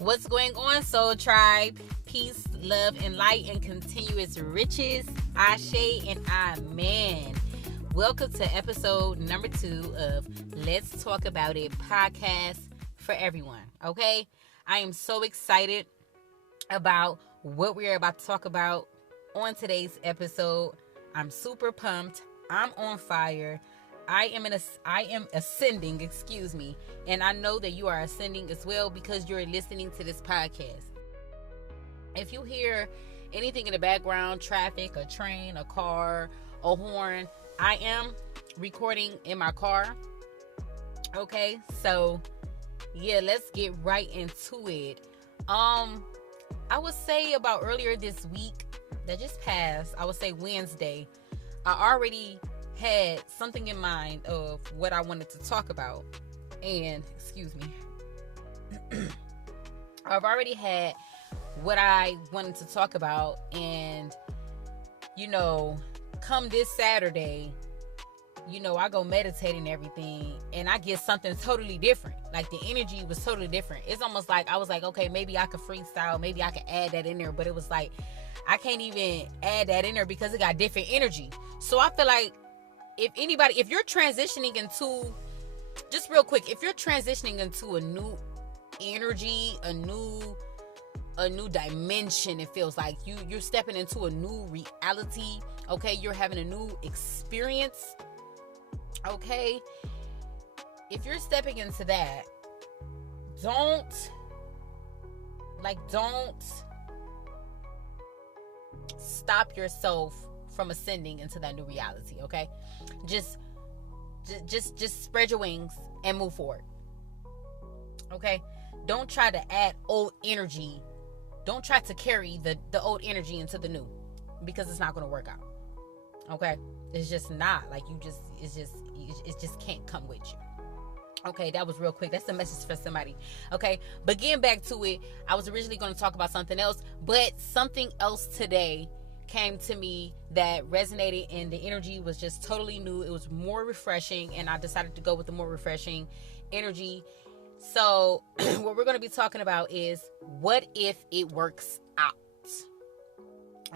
What's going on, Soul Tribe? Peace, love, and light, and continuous riches. Ashe and Amen. Welcome to episode number 2 of Let's Talk About It podcast for everyone. Okay? I am so excited about what we're about to talk about on today's episode. I'm super pumped. I'm on fire. I am ascending, and I know that you are ascending as well because you're listening to this podcast. If you hear anything in the background, traffic, a train, a car, a horn, I am recording in my car. Okay, so yeah, let's get right into it. I would say about earlier this week that just passed, I would say Wednesday, I already had something in mind of what I wanted to talk about. And, I've already had what I wanted to talk about. And, come this Saturday, I go meditate and everything. And I get something totally different. Like, the energy was totally different. It's almost like, I was like, okay, maybe I could freestyle. Maybe I could add that in there. But it was like, I can't even add that in there because it got different energy. So I feel like, if you're transitioning into, just real quick, if you're transitioning into a new energy, a new dimension, it feels like you're stepping into a new reality. Okay, you're having a new experience. Okay, if you're stepping into that, don't stop yourself from ascending into that new reality. Okay, just spread your wings and move forward. Okay, don't try to add old energy. Don't try to carry the old energy into the new, because it's not going to work out. Okay, it's just not. Like, it just can't come with you. Okay, that was real quick. That's a message for somebody. Okay, but getting back to it, I was originally going to talk about something else, but something else today came to me that resonated, and the energy was just totally new. It was more refreshing, and I decided to go with the more refreshing energy. So what we're going to be talking about is, what if it works out?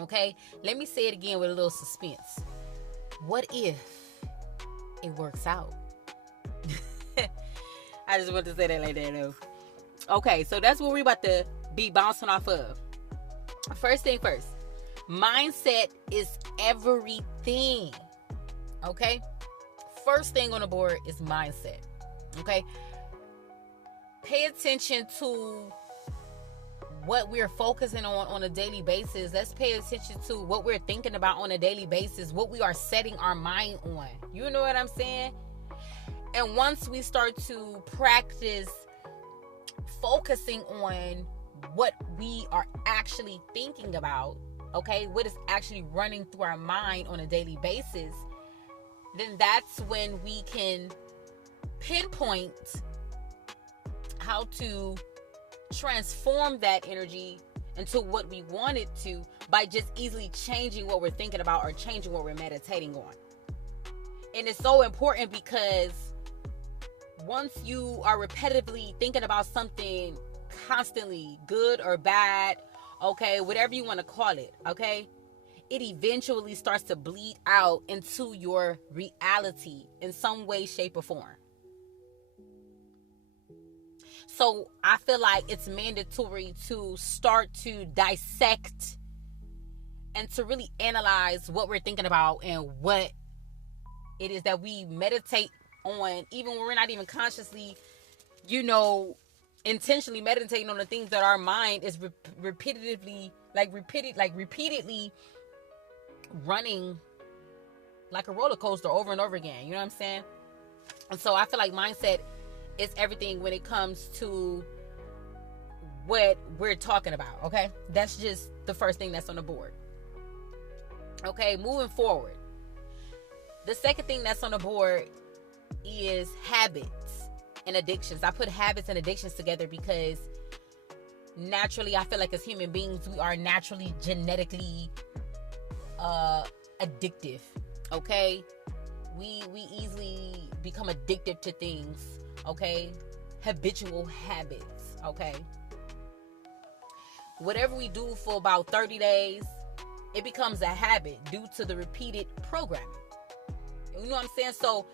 Okay, let me say it again with a little suspense. What if it works out? I just want to say that like that though. Okay, so that's what we're about to be bouncing off of. First thing first, mindset is everything. Okay, first thing on the board is mindset. Okay, pay attention to what we're focusing on a daily basis. Let's pay attention to what we're thinking about on a daily basis, what we are setting our mind on. You know what I'm saying? And once we start to practice focusing on what we are actually thinking about, okay, what is actually running through our mind on a daily basis, then that's when we can pinpoint how to transform that energy into what we want it to, by just easily changing what we're thinking about or changing what we're meditating on. And it's so important because once you are repetitively thinking about something constantly, good or bad, okay, whatever you want to call it, okay, it eventually starts to bleed out into your reality in some way, shape, or form. So I feel like it's mandatory to start to dissect and to really analyze what we're thinking about and what it is that we meditate on, even when we're not even consciously, intentionally meditating on the things that our mind is repeatedly running like a roller coaster over and over again. You know what I'm saying? And so I feel like mindset is everything when it comes to what we're talking about. Okay, that's just the first thing that's on the board. Okay, moving forward, the second thing that's on the board is habits and addictions. I put habits and addictions together because naturally, I feel like as human beings, we are naturally genetically addictive. Okay, we easily become addicted to things. Okay, habitual habits. Okay, whatever we do for about 30 days, it becomes a habit due to the repeated programming. You know what I'm saying? So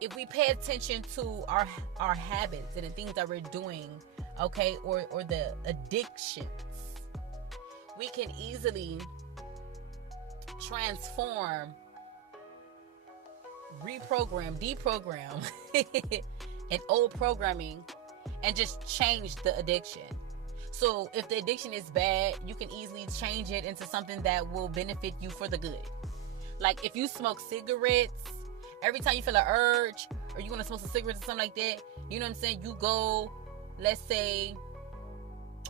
if we pay attention to our habits and the things that we're doing, okay, or the addictions, we can easily transform, reprogram, deprogram an old programming and just change the addiction. So if the addiction is bad, you can easily change it into something that will benefit you for the good. Like if you smoke cigarettes, every time you feel an urge or you want to smoke some cigarettes or something like that, you know what I'm saying? You go, let's say,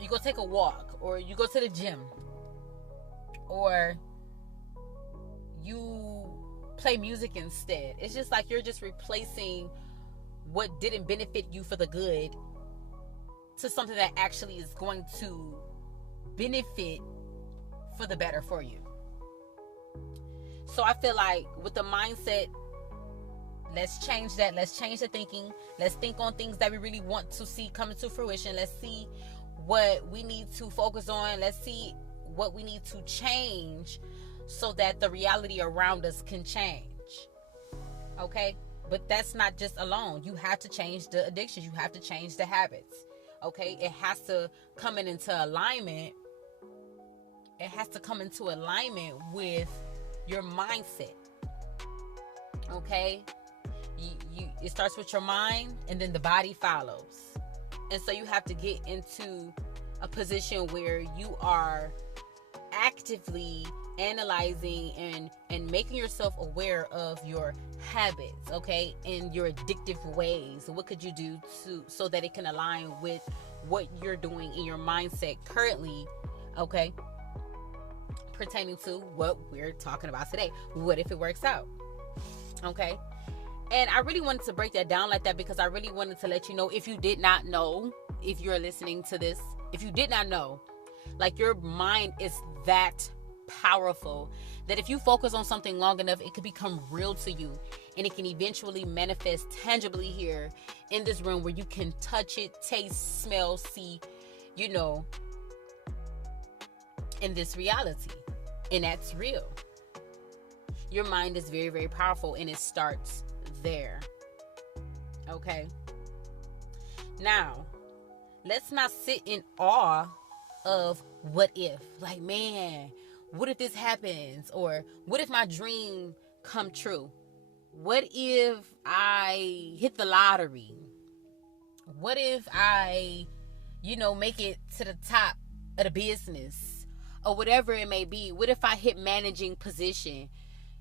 you go take a walk, or you go to the gym, or you play music instead. It's just like you're just replacing what didn't benefit you for the good to something that actually is going to benefit for the better for you. So I feel like with the mindset, let's change that. Let's change the thinking. Let's think on things that we really want to see coming to fruition. Let's see what we need to focus on. Let's see what we need to change so that the reality around us can change. Okay? But that's not just alone. You have to change the addictions. You have to change the habits. Okay? It has to come into alignment. It has to come into alignment with your mindset. Okay? It starts with your mind, and then the body follows. And so you have to get into a position where you are actively analyzing and making yourself aware of your habits, okay, and your addictive ways. What could you do so that it can align with what you're doing in your mindset currently, okay, pertaining to what we're talking about today? What if it works out? Okay. And I really wanted to break that down like that because I really wanted to let you know, if you did not know, if you're listening to this, if you did not know, like, your mind is that powerful that if you focus on something long enough, it could become real to you, and it can eventually manifest tangibly here in this room where you can touch it, taste, smell, see, you know, in this reality. And that's real. Your mind is very, very powerful, and it starts there. Okay? Now, let's not sit in awe of what if. Like, man, what if this happens? Or what if my dream come true? What if I hit the lottery? What if I, make it to the top of the business? Or whatever it may be. What if I hit managing position?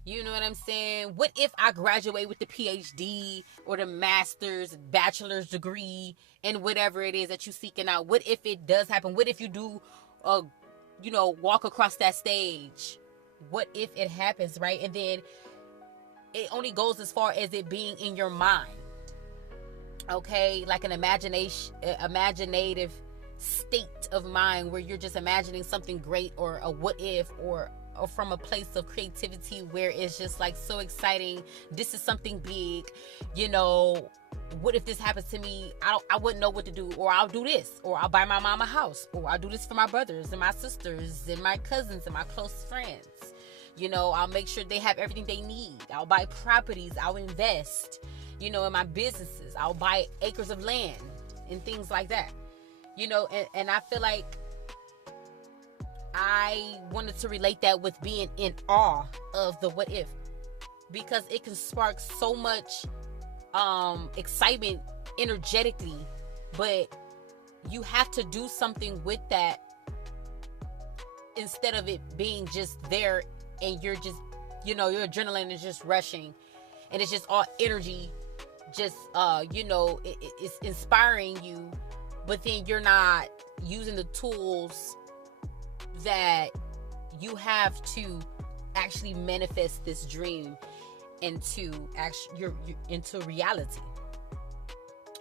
You know what I'm saying? What if I graduate with the PhD or the master's, bachelor's degree and whatever it is that you're seeking out? What if it does happen? What if you do, walk across that stage? What if it happens, right? And then it only goes as far as it being in your mind. Okay? Like an imaginative state of mind where you're just imagining something great, or a what if, or from a place of creativity where it's just like so exciting. This is something big, what if this happens to me? I wouldn't know what to do, or I'll do this, or I'll buy my mom a house, or I'll do this for my brothers and my sisters and my cousins and my close friends. I'll make sure they have everything they need. I'll buy properties. I'll invest, in my businesses. I'll buy acres of land and things like that. And I feel like I wanted to relate that with being in awe of the what if, because it can spark so much excitement energetically, but you have to do something with that instead of it being just there and you're just, your adrenaline is just rushing and it's just all energy, just, it's inspiring you, but then you're not using the tools that you have to actually manifest this dream into into reality.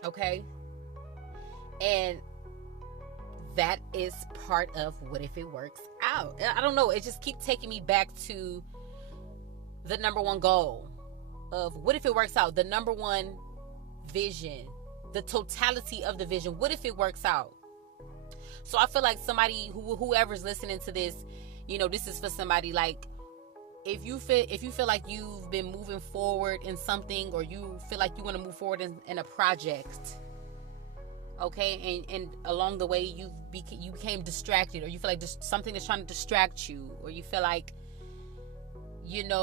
Okay? And that is part of what if it works out. I don't know, it just keeps taking me back to the number one goal of what if it works out, the number one vision, the totality of the vision. What if it works out? So I feel like somebody whoever's listening to this, this is for somebody. Like, if you feel like you've been moving forward in something, or you feel like you want to move forward in a project, okay, and along the way you became distracted, or you feel like something is trying to distract you, or you feel like you're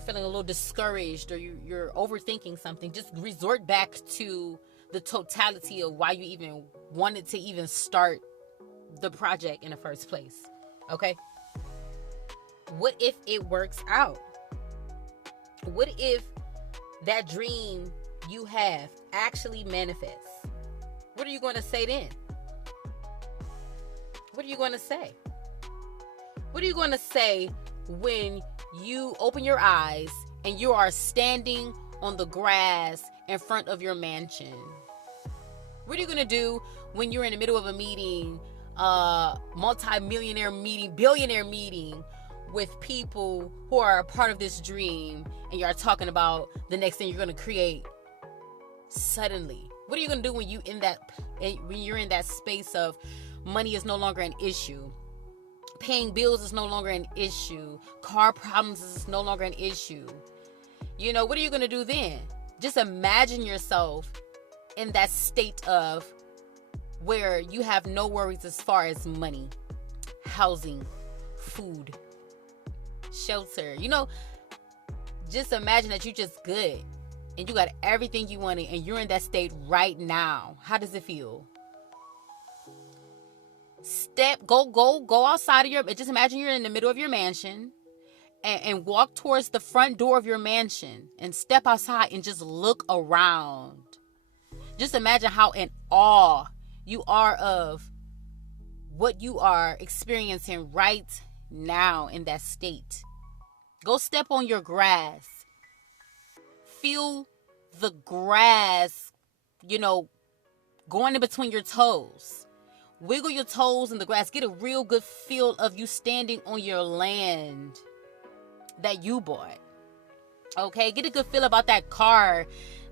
feeling a little discouraged, or you're overthinking something, just resort back to the totality of why you even wanted to even start the project in the first place. Okay? What if it works out? What if that dream you have actually manifests? What are you going to say then? What are you going to say? What are you going to say when you open your eyes and you are standing on the grass in front of your mansion? What are you going to do when you're in the middle of a meeting, multi-millionaire meeting, billionaire meeting, with people who are a part of this dream, and you're talking about the next thing you're going to create? Suddenly, what are you going to do when you're in that space of money is no longer an issue? Paying bills is no longer an issue. Car problems is no longer an issue. What are you going to do then? Just imagine yourself in that state of where you have no worries as far as money, housing, food, shelter. Just imagine that you're just good and you got everything you wanted, and you're in that state right now. How does it feel? Go outside of just imagine you're in the middle of your mansion, and walk towards the front door of your mansion and step outside and just look around. Just imagine how in awe you are of what you are experiencing right now in that state. Go step on your grass. Feel the grass, going in between your toes. Wiggle your toes in the grass. Get a real good feel of you standing on your land that you bought. Okay? Get a good feel about that car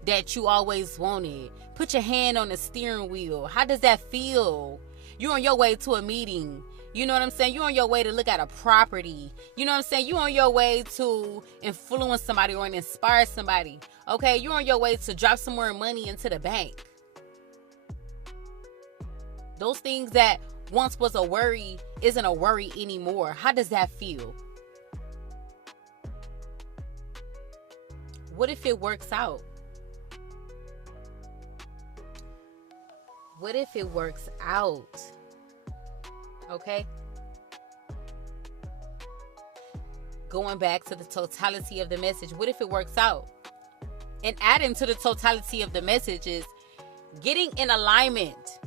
that you always wanted. Put your hand on the steering wheel. How does that feel? You're on your way to a meeting. You know what I'm saying? You're on your way to look at a property. You know what I'm saying? You're on your way to influence somebody or inspire somebody. Okay? You're on your way to drop some more money into the bank. Those things that once was a worry isn't a worry anymore. How does that feel? What if it works out? What if it works out? Okay? Going back to the totality of the message. What if it works out? And adding to the totality of the message is getting in alignment.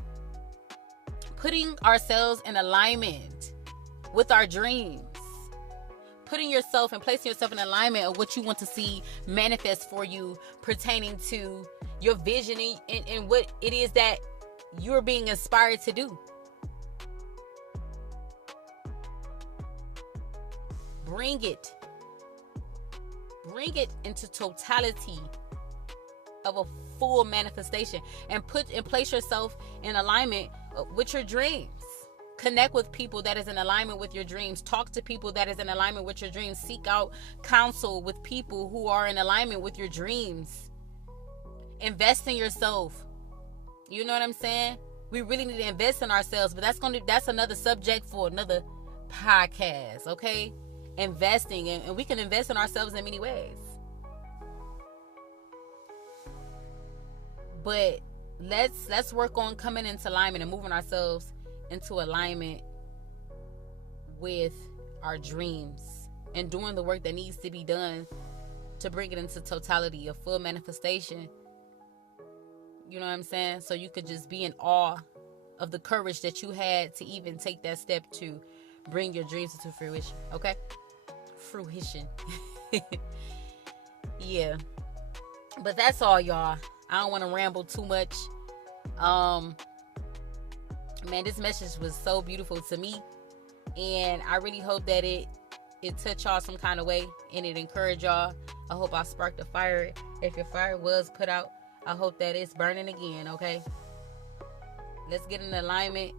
Putting ourselves in alignment with our dreams. Putting yourself and placing yourself in alignment of what you want to see manifest for you, pertaining to your vision and what it is that you're being inspired to do. Bring it into totality of a full manifestation, and place yourself in alignment with your dreams. Connect with people that is in alignment with your dreams. Talk to people that is in alignment with your dreams. Seek out counsel with people who are in alignment with your dreams. Invest in yourself. You know what I'm saying? We really need to invest in ourselves, but that's another subject for another podcast, okay? Investing, and we can invest in ourselves in many ways. But let's work on coming into alignment and moving ourselves into alignment with our dreams and doing the work that needs to be done to bring it into totality, a full manifestation. You know what I'm saying? So you could just be in awe of the courage that you had to even take that step to bring your dreams into fruition. Okay? Fruition. Yeah. But that's all, y'all. I don't want to ramble too much. Man, this message was so beautiful to me, and I really hope that it touched y'all some kind of way, and it encouraged y'all. I hope I sparked a fire. If your fire was put out, I hope that it's burning again, okay? Let's get in alignment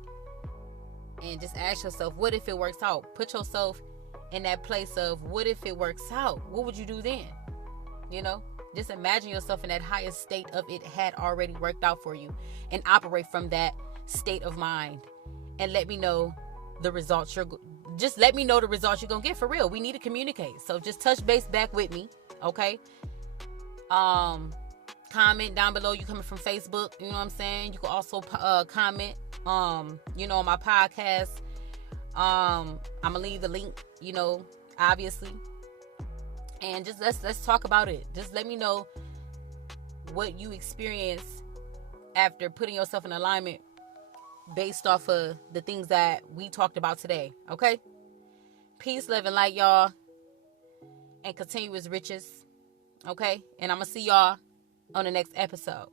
and just ask yourself, what if it works out? Put yourself in that place of, what if it works out? What would you do then? You know, just imagine yourself in that highest state of it had already worked out for you, and operate from that state of mind. And let me know the results you're gonna get. For real, we need to communicate. So just touch base back with me, okay? Comment down below. You coming from Facebook, you know what I'm saying? You can also comment on my podcast. I'm gonna leave the link, obviously. And just let's talk about it. Just let me know what you experienced after putting yourself in alignment based off of the things that we talked about today. Okay? Peace, love, and light, y'all. And continuous riches. Okay? And I'm going to see y'all on the next episode.